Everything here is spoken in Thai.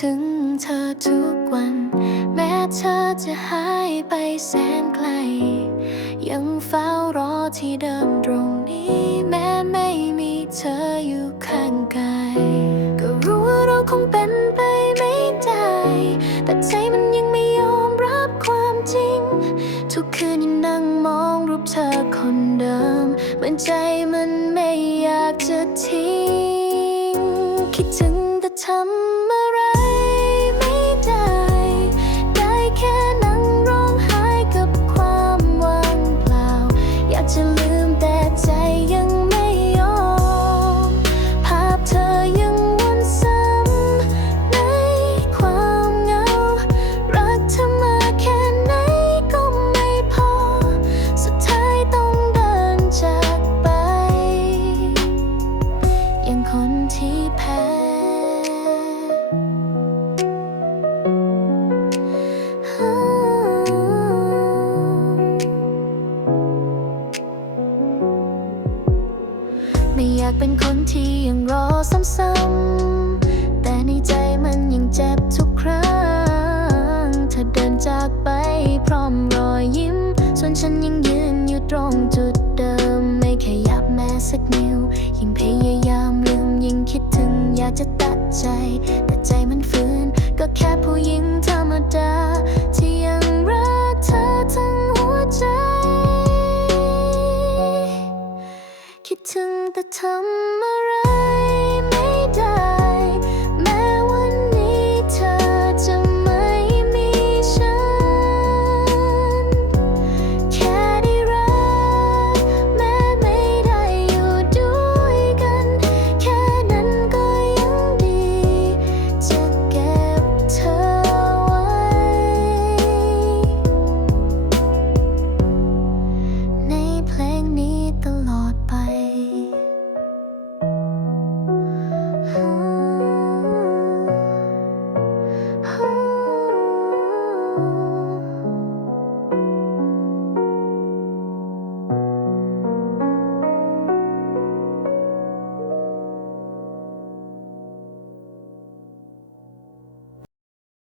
ถึงเธอทุกวัน แม้เธอจะหายไปแสนไกล ยังเฝ้ารอที่เดิมตรงนี้ แม้ไม่มีเธออยู่ข้างกายก็รู้ว่าเราคงเป็นไปไม่ได้ แต่ใจมันยังไม่ยอมรับความจริง ทุกคืนยังนั่งมองรูปเธอคนเดิมเหมือนใจมันไม่อยากจะทิ้ง คิดถึงแต่ทำ ไม่อยากเป็นคนที่ยังรอซ้ำๆ แต่ในใจมันยังเจ็บทุกครั้ง เธอเดินจากไปพร้อมรอยยิ้ม ส่วนฉันยังยืนอยู่ตรงจุดเดิม ไม่ขยับแม้สักนิ้ว ยิ่งพยายามลืมยิ่งคิดถึงอยากจะตัดใจ คิดถึงแต่ทำอะไร 呼